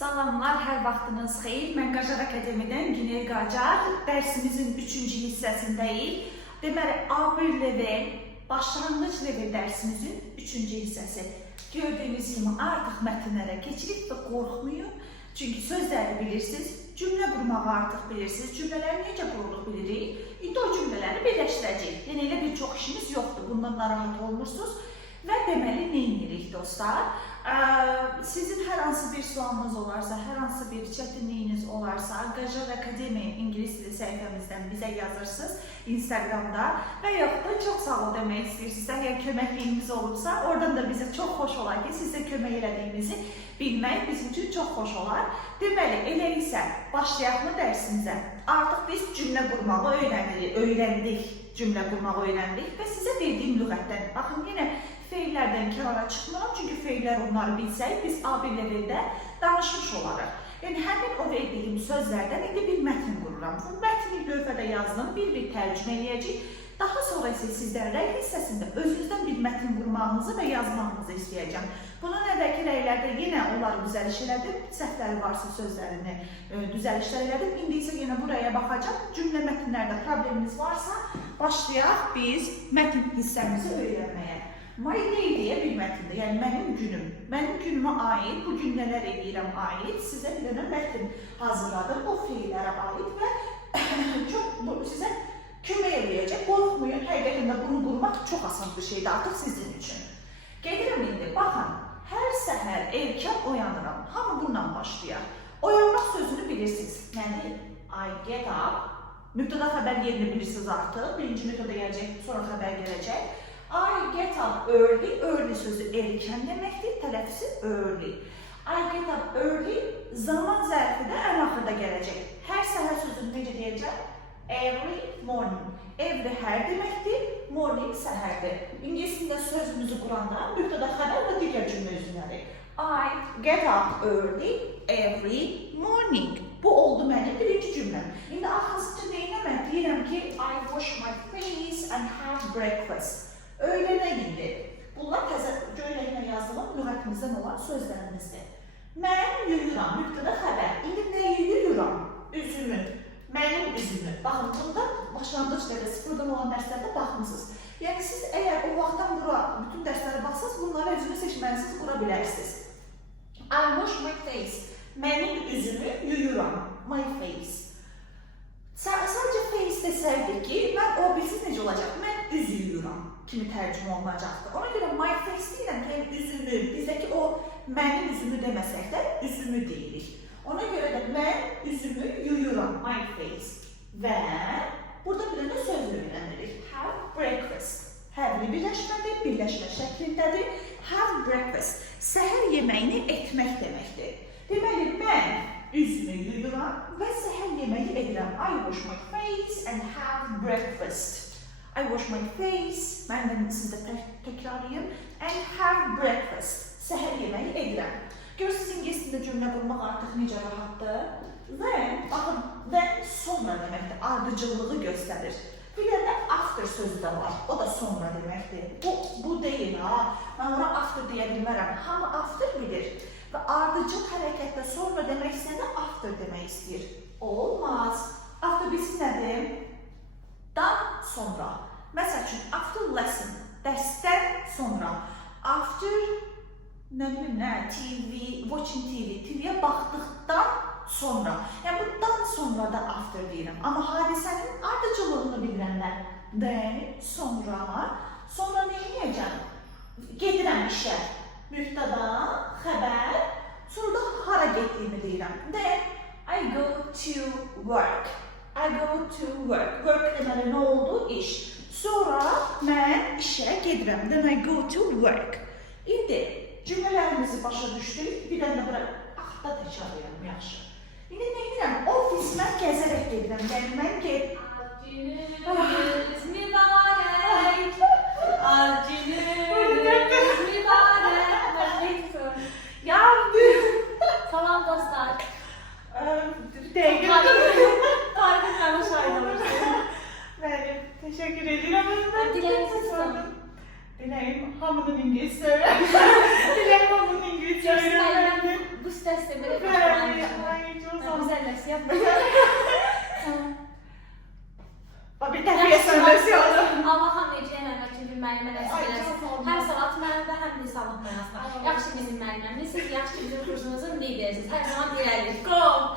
Salamlar, hər vaxtınız xeyir. Mən Qacar Akademiyədən Günel Qacar. Dərsimizin 3-cü hissəsindəyik. Deməli, A1 level, başlanğıc level dərsimizin 3-cü hissəsi. Gördüyünüz kimi artıq mətnlərə keçirik və qorxmayın. Çünki sözləri bilirsiniz, cümlə qurmağı artıq bilirsiniz. Cümlələri necə quruluq bilirik. İndi o cümlələri birləşdirəcəyik. Yəni, elə bir çox işimiz yoxdur. Bundan narahat olmursunuz. Və deməli, nə edirik dostlar? Sizin hər hansı bir sualınız olarsa, hər hansı bir çətinliyiniz olarsa, Qacar Akademiya İngilis dili səhifəmizdən bizə yazırsınız Instagramda və yaxud da çox sağ ol demək istəyirsinizsə, əgər köməkliyiniz olursa, oradan da bizə çox xoş olar ki, sizə kömək elədiyimizi bilmək bizim üçün çox xoş olar. Deməli, elə isə başlayaq mı dərsimizə? Artıq biz cümlə qurmağı öyrəndik, cümlə qurmağı öyrəndik və sizə verdiyim lüğətdən. Baxın, yenə feillərdən kənara çıxmıram, çünki feillər onları bilsək, biz A1 leveldə danışmış olarıq. Yəni, həmin o verdiyim sözlərdən indi bir mətn qururam. Bu mətni lövhədə yazdım, bir-bir tərcümə eləyəcək. Daha sonra isə sizdən rəy hissəsində özünüzdən bir mətn qurmağınızı və yazmağınızı istəyəcəm. Bunun əvvəlki rəylərdə yenə onları düzəliş elədim, səhvləri varsa sözlərini düzəlişlər elədim. İndi isə yenə buraya baxacaq. Cümlə mətnlərdə problemimiz varsa, başlayaq biz mətn hissəmizi öyrənməyə. My day deyə bir mətndir, yəni mənim günüm. Mənim günümə aid, bu gün nələr edirəm aid, sizə bir dənə mətn hazırladım, o feillərə aid və çox sizə kömək eləyəcək. Qorxmayın, həqiqətən də bunu qurmaq çox asan bir şeydir artıq sizin üçün. Gedirəm indi, baxın, hər səhər erkən oyanıram. Hamı bundan başlayaq. Oyanmaq sözünü bilirsiniz. Yəni, I get up, mübtəda xəbər yerini bilirsiniz artıq. Birinci mübtəda gələcək, sonra xəbər gələcək. I get up early, early sözü erkən deməkdir, tələffüzü early. I get up early, zaman zərfi də ən axırda gələcək. Hər səhər sözünü necə deyəcəm? Every morning. Every hər deməkdir, morning səhərdir. İngiliscə sözümüzü quranda mübtəda xəbər və digər cümlə üzvləri. I get up early every morning. Bu oldu mənim birinci cümləm. İndi axırıncı neyinəmək? Deyirəm ki, I wash my face and have breakfast. Öğlənə indi. Bunlar təzə göyləyinə yazdığım lüğətimizdən olan sözlərimizdir. Mən yuyuram, mübtəda xəbər. İndi nə yuyuram? Üzümü. Mənim üzümü. Baxın, bunda başlanğıc dərsə sıfırdan olan dərslərdə baxmısınız. Yəni, siz əgər o vaxtdan bura bütün dərslərə baxsınız, bunları özünü seçməlisiniz, qura bilərsiniz. I wash my face. Mənim üzümü yuyuram. My face. Sadəcə face desəydik ki, mən o bilsiz necə olacaq? Mən üz yuyuram kimi tərcümə olunacaqdır. Ona görə my face deyirəm ki, yəni üzümü, bizdəki o mənim üzümü deməsək də üzümü deyirik. Ona görə də mən üzümü yuyuram, my face. Və burada bir dənə söz öyrənirik. Have breakfast. Have-li birləşmədir, birləşmə şəklindədir. Have breakfast. Səhər yeməyini etmək deməkdir. Deməli, mən üzümü yuyuram və səhər yeməyi edirəm. I wash my face and have breakfast. I wash my face, mən də sizdə təkrarlayım, and have breakfast. Səhər yeməyi edirəm. Görürsünüz, ingiliscə cümlə qurmaq artıq necə rahatdır. Then, baxın, then sonra deməkdir, ardıcıllığı göstərir. Bir də after sözü də var, o da sonra deməkdir. Bu deyil ha, mən ona after deyə bilmərəm. Hamı after bilir və ardıcıl hərəkətdə sonra demək istəyəndə after demək istəyir. Olmaz. After bilsin nədir? Dan sonra. Məsəl üçün, after lesson, dərsdən sonra. After, nə bilim, TV, watching TV, TV-yə baxdıqdan sonra. Yəni, bu dan sonra da after deyirəm. Amma hadisənin ardıcılığını bilirənlər. Then, sonra. Sonra nə edəcəm? Gedirəm işə. Mübtəda, xəbər. Sonra da hara getdiyimi deyirəm. Then, I go to work. I go to work. Work deməli nə oldu? İş. Sonra mən işə gedirəm. Then I go to work. İndi cümlələrimizi başa düşdük. Bir dənə bura axda təkrarlayalım, yaxşı. İndi nə edirəm? Ofis mən gəzərək gedirəm. Yəni mən Gününüz mübarək. Gününüz mübarək. Ya, Salam dostlar. Tarifin yanlış ayrılırsın. Bəli, təşəkkür edirəm. Diləyinizi sorun. Diləyim hamının İngiliscə öyrəndim. Diləyim hamının İngiliscə öyrəndim. Bu stresle böyle bileceksiniz. Her zaman ilerleyin. Go!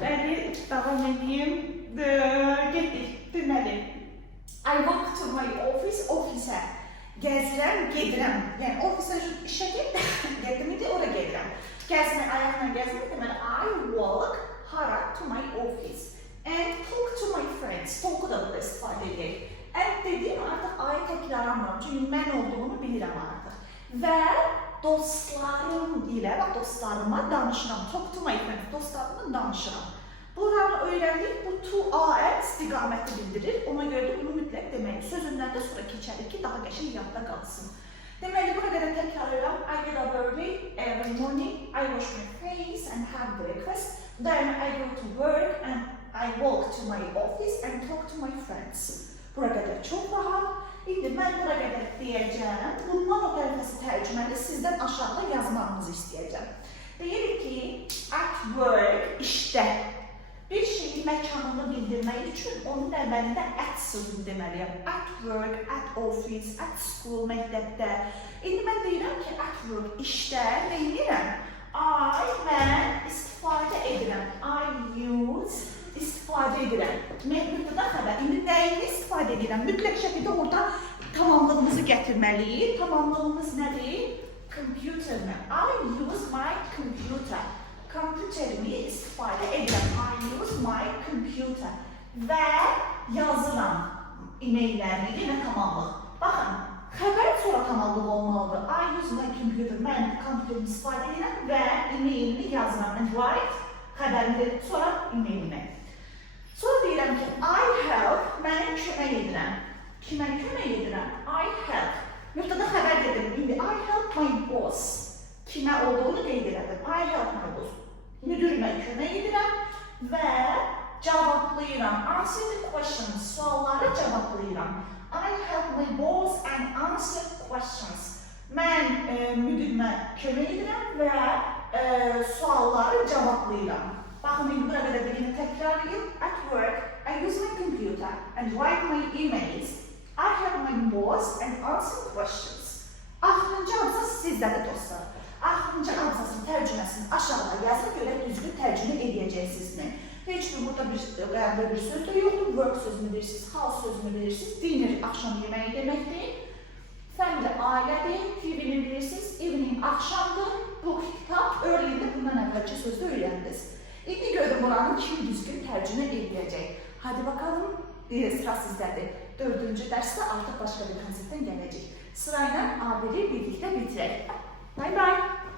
Bəli, davam edeyim. Getdik, deməli. I walk to my office, ofisə gəzirəm, gedirəm. Yəni ofisə işə getdim idi, ora gedirəm. Gəzmək, ayaqla gəzmək deməli I walk hara to my office and talk to my friends. Talk da burada istifadə edir. And dediyim artıq ayı təkrarlamıram çünki mən olduğunu bilirəm artıq. Və dostlarım ilə, dostlarıma danışıram. Talk to my friends, dostlarımla danışıram. Buranı öyrəndik, bu to AR istiqaməti bildirir. Ona görə də bunu mütləq deməliyik. Sözündən də sonra keçərik ki, daha qəşəng yadda qalsın. Deməli, buna qədər təkrarlayıram. I get up early every morning, I wash my face and have breakfast. Then I go to work and I walk to my office and talk to my friends. Bura qədər çox rahat. İndi mən bura qədər deyəcəm. Bundan o tərəfəsi tərcüməni sizdən aşağıda yazmağınızı istəyəcəm. Deyirik ki, at work, işdə. Bir şeyin məkanını bildirmək üçün onun əvvəlində at sözünü deməliyəm. At work, at office, at school, məktəbdə. İndi mən deyirəm ki, at work, işdə deyirəm. Mən istifadə edirəm. I use, istifadə edirəm. Mübtəda xəbər. İndi nəyini istifadə edirəm? Mütləq şəkildə orada tamamlığımızı gətirməliyik. Tamamlığımız nədir? Computer-mı? I use my computer. Kompüterimi istifadə edirəm. I use my computer. Və yazıram e-maillərimi, yenə tamamlıq. Baxın, xəbər sonra tamamlıq olmalıdır. I use my computer. Mən kompüterimi istifadə edirəm və e-mailimi yazıram. And write, xəbərimi dedim, sonra e-mailimi. Sonra deyirəm ki, I help, mən kömək edirəm. Kimə kömək edirəm? I help. Mübtəda xəbər dedim. İndi I help my boss. Kimə olduğunu qeyd edirəm. I help my boss. Müdürümə kömək edirəm və cavablayıram. Answer the questions. Sualları cavablayıram. I help my boss and answer questions. Mən müdürümə kömək edirəm və sualları cavablayıram. Baxın, indi bura qədər də yine təkrarlayayım. At work, I use my computer and write my emails. I help my boss and answer questions. Axırıncı abzas sizdədir dostlar. Axırıncı abzasın tərcüməsini aşağıda yazıb görə düzgün tərcümə edəcəksinizmi? Heç bir burada bir söz də yoxdur. Work sözünü bilirsiniz, house sözünü bilirsiniz. Dinner axşam yeməyi deməkdir. Family ailədir. TV-ni bilirsiniz. Evening axşamdır. Book kitab. Early-də bundan əvvəlki sözdə öyrəndiniz. İndi görün buranın kim düzgün tərcümə edəcək. Hadi bakalım, sıra sizdədir. 4-cü dərsdə artıq başqa bir konseptdən gələcək. Sırayla A1-i birlikdə bitirək. Bye bye.